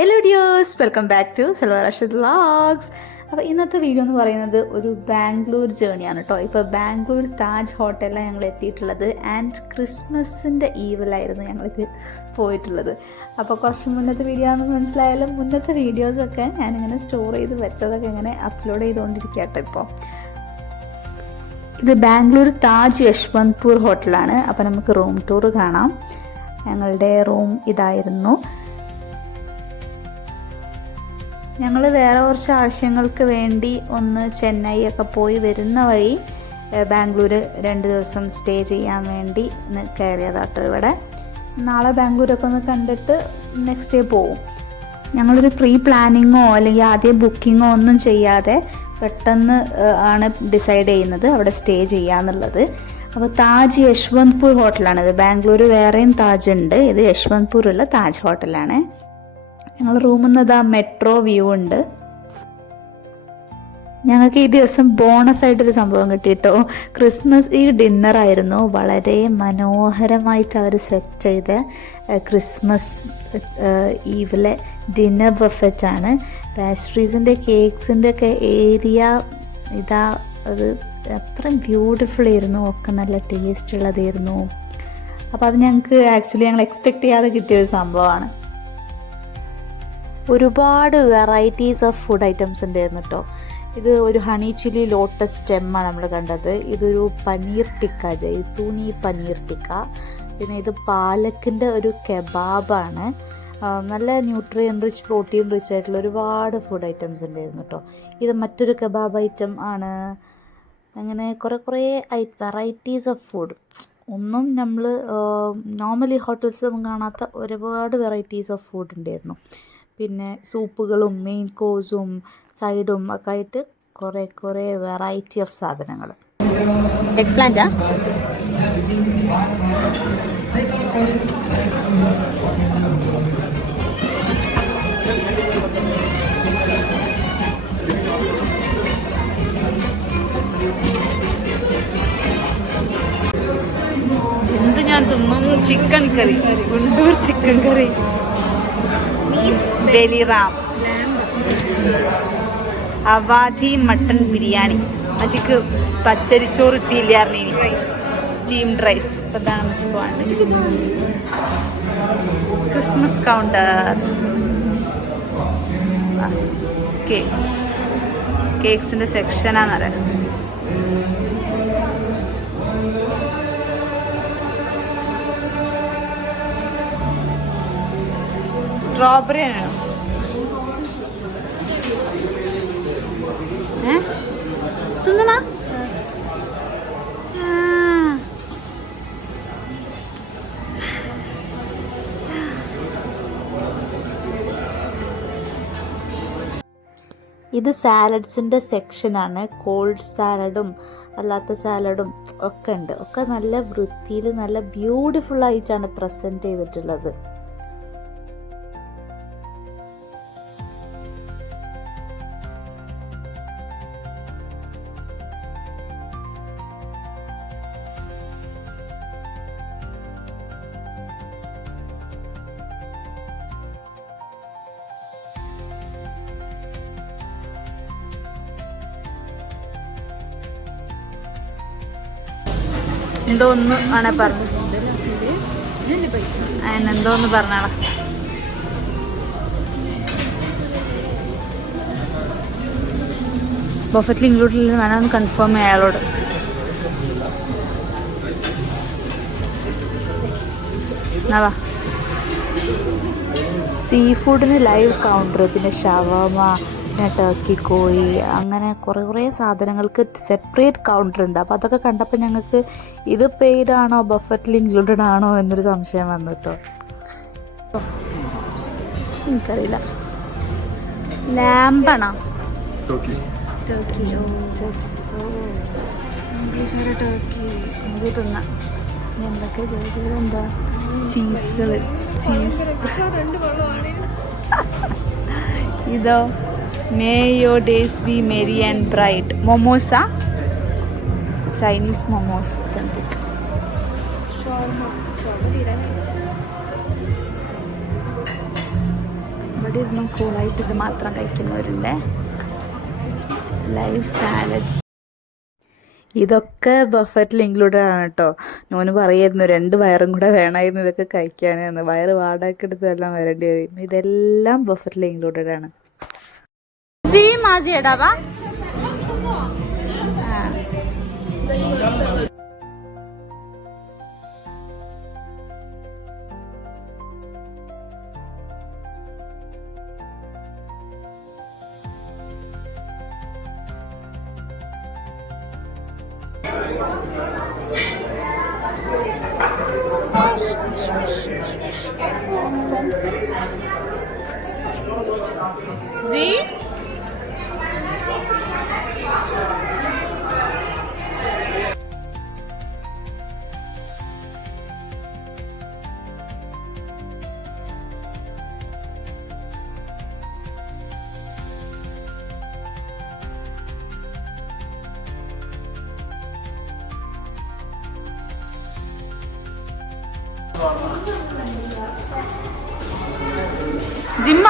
Hello dears, welcome back to Selva Rasheed vlogs. അപ്പോൾ ഇന്നത്തെ video എന്ന് പറയുന്നത് ഒരു ബാംഗ്ലൂർ ജേണിയാണ് കേട്ടോ. ഇപ്പോൾ ബാംഗ്ലൂർ താജ് ഹോട്ടലിലാണ് ഞങ്ങൾ എത്തിയിട്ടുള്ളത്. ആൻഡ് ക്രിസ്മസിൻ്റെ ഈവിലായിരുന്നു ഞങ്ങൾക്ക് പോയിട്ടുള്ളത്. അപ്പോൾ കുറച്ച് മുന്നത്തെ വീഡിയോ ആണെന്ന് മനസ്സിലായാലും മുന്നത്തെ വീഡിയോസൊക്കെ ഞാനിങ്ങനെ സ്റ്റോർ ചെയ്ത് വെച്ചതൊക്കെ ഇങ്ങനെ അപ്ലോഡ് ചെയ്തുകൊണ്ടിരിക്കുക കേട്ടോ. ഇപ്പോൾ ഇത് ബാംഗ്ലൂർ താജ് യശ്വന്ത്പൂർ ഹോട്ടലാണ്. അപ്പോൾ നമുക്ക് റൂം ടൂർ കാണാം. ഞങ്ങളുടെ റൂം ഇതായിരുന്നു. ഞങ്ങൾ വേറെ കുറച്ച് ആവശ്യങ്ങൾക്ക് വേണ്ടി ഒന്ന് ചെന്നൈ ഒക്കെ പോയി വരുന്ന വഴി ബാംഗ്ലൂർ 2 ദിവസം സ്റ്റേ ചെയ്യാൻ വേണ്ടി കയറിയതാട്ടോ ഇവിടെ. നാളെ ബാംഗ്ലൂരൊക്കെ ഒന്ന് കണ്ടിട്ട് നെക്സ്റ്റ് ഡേ പോവും. ഞങ്ങളൊരു പ്രീ പ്ലാനിങ്ങോ അല്ലെങ്കിൽ ആദ്യം ബുക്കിങ്ങോ ഒന്നും ചെയ്യാതെ പെട്ടെന്ന് ആണ് ഡിസൈഡ് ചെയ്യുന്നത് അവിടെ സ്റ്റേ ചെയ്യാന്നുള്ളത്. അപ്പോൾ താജ് യശ്വന്ത്പൂർ ഹോട്ടലാണിത്. ബാംഗ്ലൂർ വേറെയും താജ് ഉണ്ട്, ഇത് യശ്വന്ത്പൂരുള്ള താജ് ഹോട്ടലാണ്. ഞങ്ങൾ റൂമിൽ നിന്ന് മെട്രോ വ്യൂ ഉണ്ട്. ഞങ്ങൾക്ക് ഈ ദിവസം ബോണസ് ആയിട്ടൊരു സംഭവം കിട്ടിയിട്ടോ. ക്രിസ്മസ് ഈ ഡിന്നറായിരുന്നു. വളരെ മനോഹരമായിട്ട് അവർ സെറ്റ് ചെയ്ത ക്രിസ്മസ് ഈവിലെ ഡിന്നർ ബഫറ്റാണ്. പാസ്ട്രീസിൻ്റെ കേക്ക്സിൻ്റെ ഒക്കെ ഏരിയ ഇതാ, അത് അത്രയും ബ്യൂട്ടിഫുൾ ആയിരുന്നു, ഒക്കെ നല്ല ടേസ്റ്റ് ഉള്ളതായിരുന്നു. അപ്പോൾ അത് ഞങ്ങൾ എക്സ്പെക്റ്റ് ചെയ്യാതെ കിട്ടിയൊരു സംഭവമാണ്. ഒരുപാട് വെറൈറ്റീസ് ഓഫ് ഫുഡ് ഐറ്റംസ് ഉണ്ടായിരുന്നു കേട്ടോ. ഇത് ഒരു ഹണി ചില്ലി ലോട്ടസ് സ്റ്റെമ്മാണ് നമ്മൾ കണ്ടത്. ഇതൊരു പനീർ ടിക്ക, ജൈത്തൂനി പനീർ ടിക്ക. പിന്നെ ഇത് പാലക്കിൻ്റെ ഒരു കെബാബാണ്. നല്ല ന്യൂട്രിയൻ റിച്ച്, പ്രോട്ടീൻ റിച്ച് ആയിട്ടുള്ള ഒരുപാട് ഫുഡ് ഐറ്റംസ് ഉണ്ടായിരുന്നു കേട്ടോ. ഇത് മറ്റൊരു കെബാബ് ഐറ്റം ആണ്. അങ്ങനെ കുറേ വെറൈറ്റീസ് ഓഫ് ഫുഡ്. ഒന്നും നമ്മൾ നോർമലി ഹോട്ടൽസിലൊന്നും കാണാത്ത ഒരുപാട് വെറൈറ്റീസ് ഓഫ് ഫുഡ് ഉണ്ടായിരുന്നു. പിന്നെ സൂപ്പുകളും മെയിൻ കോഴ്സും സൈഡും ഒക്കെ ആയിട്ട് കുറേ വെറൈറ്റി ഓഫ് സാധനങ്ങൾ. എഗ് പ്ലാന്റാ? എന്ത് ഞാൻ തിന്നും? Chicken curry, Guntur chicken curry, ബലിറാം, അവാധി മട്ടൺ ബിരിയാണി. അച്ചിക്ക് പച്ചരിച്ചോറ് ഇട്ടില്ലായിരുന്നു, സ്റ്റീംഡ് റൈസ്. അതാണ് അമ്മച്ചിക്ക് വേണ്ടത്. ക്രിസ്മസ് കൗണ്ടർ, കേക്സിൻ്റെ സെക്ഷനാണെന്നറിയാം. സ്ട്രോബെറി ആണോ? തിന്നണ? ഇത് സാലഡ്സിൻ്റെ സെക്ഷനാണ്. കോൾഡ് സാലഡും അല്ലാത്ത സാലഡും ഒക്കെ ഉണ്ട്. ഒക്കെ നല്ല വൃത്തിയിൽ നല്ല ബ്യൂട്ടിഫുൾ ആയിട്ടാണ് പ്രസൻറ്റ് ചെയ്തിട്ടുള്ളത്. എന്തോന്ന് ആണെ പറഞ്ഞു, എന്തോന്ന് പറഞ്ഞാളാ. ബഫറ്റിൽ ഇൻക്ലൂഡിൽ വേണമെന്ന് കൺഫേം ചെയ്യാം അയാളോട്. എന്നാ സീ ഫുഡിന് ലൈവ് കൗണ്ടർ, പിന്നെ ഷവർമ, പിന്നെ ടർക്കി കോഴി, അങ്ങനെ കുറേ സാധനങ്ങൾക്ക് സെപ്പറേറ്റ് കൗണ്ടർ ഉണ്ട്. അപ്പോൾ അതൊക്കെ കണ്ടപ്പോൾ ഞങ്ങൾക്ക് ഇത് പെയ്ഡ് ആണോ ബഫറ്റിൽ ഇൻക്ലൂഡഡ് ആണോ എന്നൊരു സംശയം വന്നു കേട്ടോ. എനിക്കറിയില്ല. ലാമ്പാണോ? ഇംഗ്ലീഷ് ടർക്കി നമുക്ക് തിന്നാം. എന്തൊക്കെ ചെയ്തത്? എന്താ ചീസുകൾ, ചീസ്. ഇതോ may your days be merry and bright. മൊമോസ, ചൈനീസ് മൊമോസ് കണ്ടിട്ട്. അവിടെ ഇരുന്നും കൂളായിട്ട് ഇത് മാത്രം കഴിക്കുന്നവരുണ്ട്. ലൈവ് സാലഡ്സ് ഇതൊക്കെ ബഫറ്റിൽ ഇൻക്ലൂഡഡ് ആണ് കേട്ടോ. നോന് പറയായിരുന്നു 2 വയറും കൂടെ വേണമായിരുന്നു ഇതൊക്കെ കഴിക്കാനെന്ന്. വയറ് വാടക എടുത്ത് എല്ലാം വരേണ്ടി വരും. ഇതെല്ലാം ബഫറ്റിൽ ഇൻക്ലൂഡഡ് ആണ്. ജിം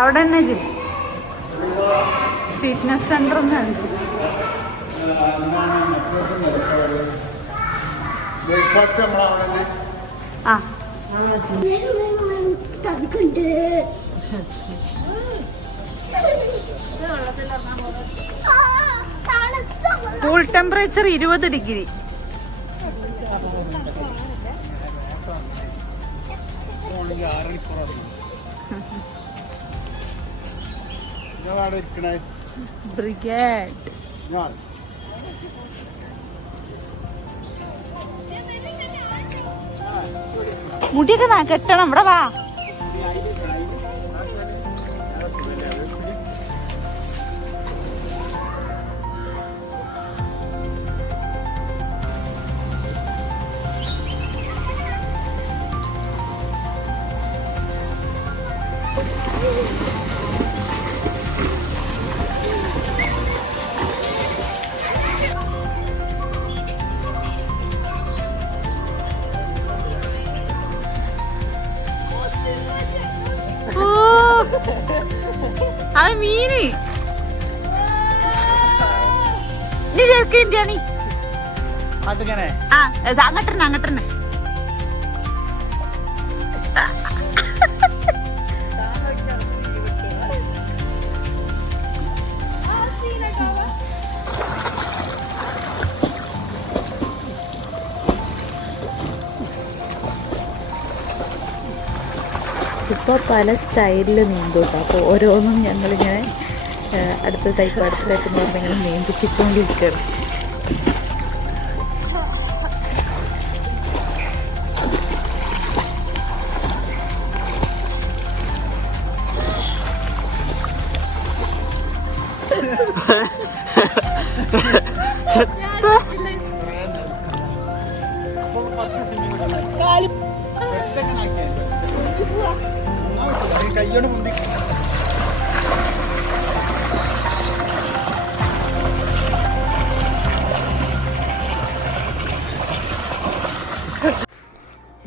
അവിടെ തന്നെ ജിം, ഫിറ്റ്നസ് സെന്റർ ഒന്നുണ്ട്. ആ പൂൾ ടെമ്പറേച്ചർ 20 ഡിഗ്രി. ബ്രിഗേഡ് മുടിയൊക്കെ കെട്ടണം. ഇവിടെ വാ. ആ മീന് നീ ചേർക്കണ്ടി അങ്ങട്ടന്നെ ഇപ്പോൾ പല സ്റ്റൈലിൽ നീന്തും. അപ്പോൾ ഓരോന്നും ഞങ്ങളിങ്ങനെ അടുത്ത ടൈപ്പ് എന്ന് പറഞ്ഞിങ്ങനെ നീന്തിപ്പിച്ചുകൊണ്ടിരിക്കുകയാണ്.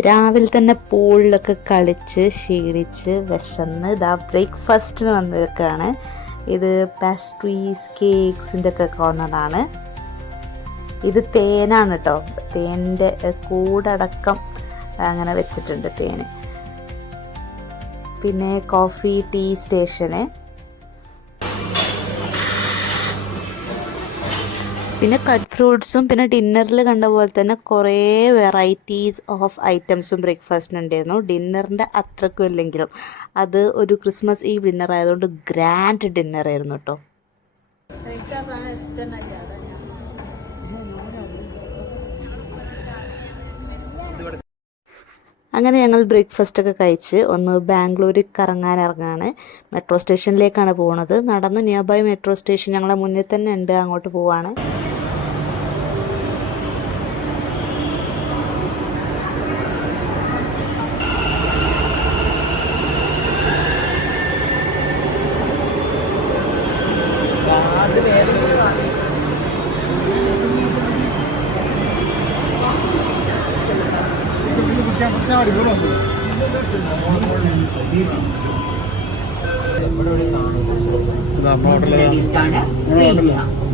രാവിലെ തന്നെ പൂളിലൊക്കെ കളിച്ച് ക്ഷീണിച്ച് വിശന്ന് ഇതാ ബ്രേക്ക്ഫാസ്റ്റിന് വന്നതൊക്കെയാണ്. ഇത് പാസ്ട്രീസ് കേക്ക്സിൻ്റെ ഒക്കെ കോർണറാണ്. ഇത് തേനാണ് കേട്ടോ. തേനിൻ്റെ കൂടടക്കം അങ്ങനെ വെച്ചിട്ടുണ്ട് തേന്. പിന്നെ കോഫി ടീ സ്റ്റേഷന്, പിന്നെ കട്ട് ഫ്രൂട്ട്സും, പിന്നെ ഡിന്നറിൽ കണ്ട പോലെ തന്നെ കുറേ വെറൈറ്റീസ് ഓഫ് ഐറ്റംസും ബ്രേക്ക്ഫാസ്റ്റിനുണ്ടായിരുന്നു. ഡിന്നറിൻ്റെ അത്രക്കും ഇല്ലെങ്കിലും അത് ഒരു ക്രിസ്മസ് ഈവ് ഡിന്നർ ആയതുകൊണ്ട് ഗ്രാൻഡ് ഡിന്നർ ആയിരുന്നു കേട്ടോ. അങ്ങനെ ഞങ്ങൾ ബ്രേക്ക്ഫാസ്റ്റൊക്കെ കഴിച്ച് ഒന്ന് ബാംഗ്ലൂരിൽ കറങ്ങാൻ ഇറങ്ങാണ്. മെട്രോ സ്റ്റേഷനിലേക്കാണ് പോകുന്നത്. നടന്ന് നിയർ ബൈ മെട്രോ സ്റ്റേഷൻ ഞങ്ങളെ മുന്നിൽ തന്നെ ഉണ്ട്, അങ്ങോട്ട് പോവാണ്.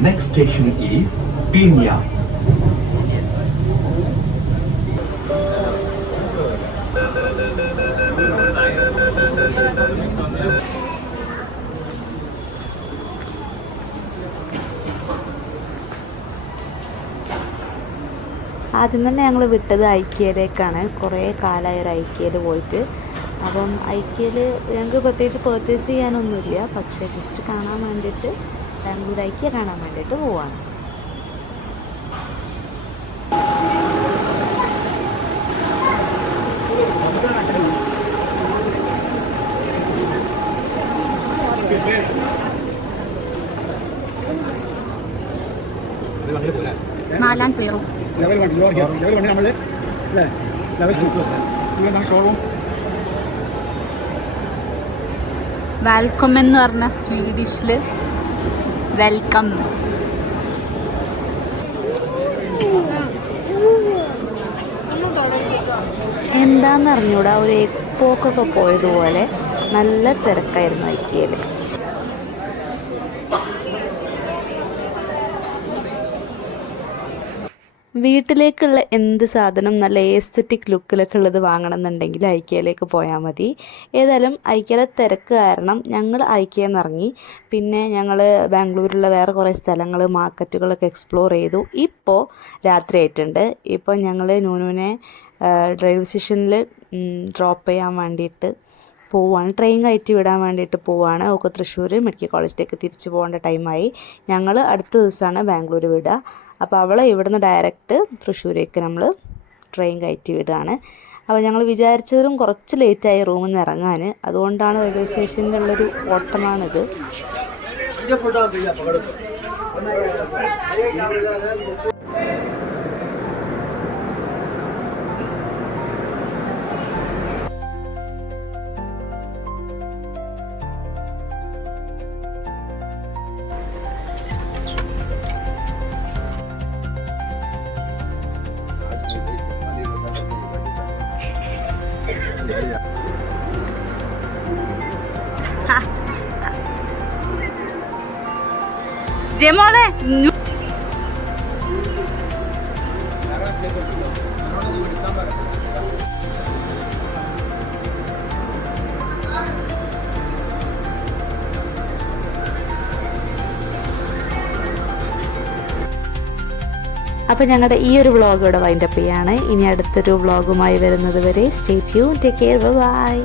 Next station is Peña. ആദ്യം തന്നെ ഞങ്ങൾ വിട്ടത് ഐക്യയിലേക്കാണ്. കുറേ കാലമായി ഒരു ഐക്യയിൽ പോയിട്ട്. അപ്പം ഐക്യയിൽ ഞങ്ങൾക്ക് പ്രത്യേകിച്ച് പർച്ചേസ് ചെയ്യാനൊന്നുമില്ല, പക്ഷേ ജസ്റ്റ് കാണാൻ വേണ്ടിയിട്ട് ബാംഗ്ലൂർ ഐക്യ കാണാൻ വേണ്ടിയിട്ട് പോവാണ്. സ്മാർട്ട് ആൻഡ് ക്ലിയറും വെൽക്കം എന്ന് പറഞ്ഞ സ്വീഡിഷിൽ വെൽക്കം. എന്താണെന്ന് അറിഞ്ഞൂടാ, ഒരു എക്സ്പോക്കൊക്കെ പോയതുപോലെ നല്ല തിരക്കായിരുന്നു ഐക്യയിൽ. വീട്ടിലേക്കുള്ള എന്ത് സാധനം നല്ല എസ്തറ്റിക് ലുക്കിലൊക്കെ ഉള്ളത് വാങ്ങണമെന്നുണ്ടെങ്കിൽ ഐക്യയിലേക്ക് പോയാൽ മതി. ഏതായാലും ഐക്യയിലെ തിരക്ക് കാരണം ഞങ്ങൾ ഐക്യയിൽ നിന്ന് ഇറങ്ങി. പിന്നെ ഞങ്ങൾ ബാംഗ്ലൂരിലുള്ള വേറെ കുറേ സ്ഥലങ്ങൾ, മാർക്കറ്റുകളൊക്കെ എക്സ്പ്ലോർ ചെയ്തു. ഇപ്പോൾ രാത്രി ആയിട്ടുണ്ട്. ഇപ്പോൾ ഞങ്ങൾ നൂനുവിനെ റെയിൽവേ സ്റ്റേഷനിൽ ഡ്രോപ്പ് ചെയ്യാൻ വേണ്ടിയിട്ട് പോവുകയാണ്. ട്രെയിൻ കയറ്റി വിടാൻ വേണ്ടിയിട്ട് പോവുകയാണ്. ഒക്കെ തൃശ്ശൂർ മെഡിക്കൽ കോളേജിലേക്ക് തിരിച്ചു പോകേണ്ട ടൈമായി. ഞങ്ങൾ അടുത്ത ദിവസമാണ് ബാംഗ്ലൂർ വിടുക. അപ്പോൾ അവളെ ഇവിടുന്ന് ഡയറക്റ്റ് തൃശ്ശൂരേക്ക് നമ്മൾ ട്രെയിൻ കയറ്റി വിടുകയാണ്. അപ്പോൾ ഞങ്ങൾ വിചാരിച്ചതിലും കുറച്ച് ലേറ്റായി റൂമിൽ നിന്ന് ഇറങ്ങാൻ. അതുകൊണ്ടാണ് റെയിൽവേ സ്റ്റേഷനിലുള്ളൊരു ഓട്ടമാണിത്. ജയമോളെ അപ്പോൾ ഞങ്ങളുടെ ഈ ഒരു വ്ളോഗ് ഇവിടെ വൈൻഡപ്പ് ചെയ്യാണ്. ഇനി അടുത്തൊരു വ്ളോഗുമായി വരുന്നത് വരെ stay tune, take care, by.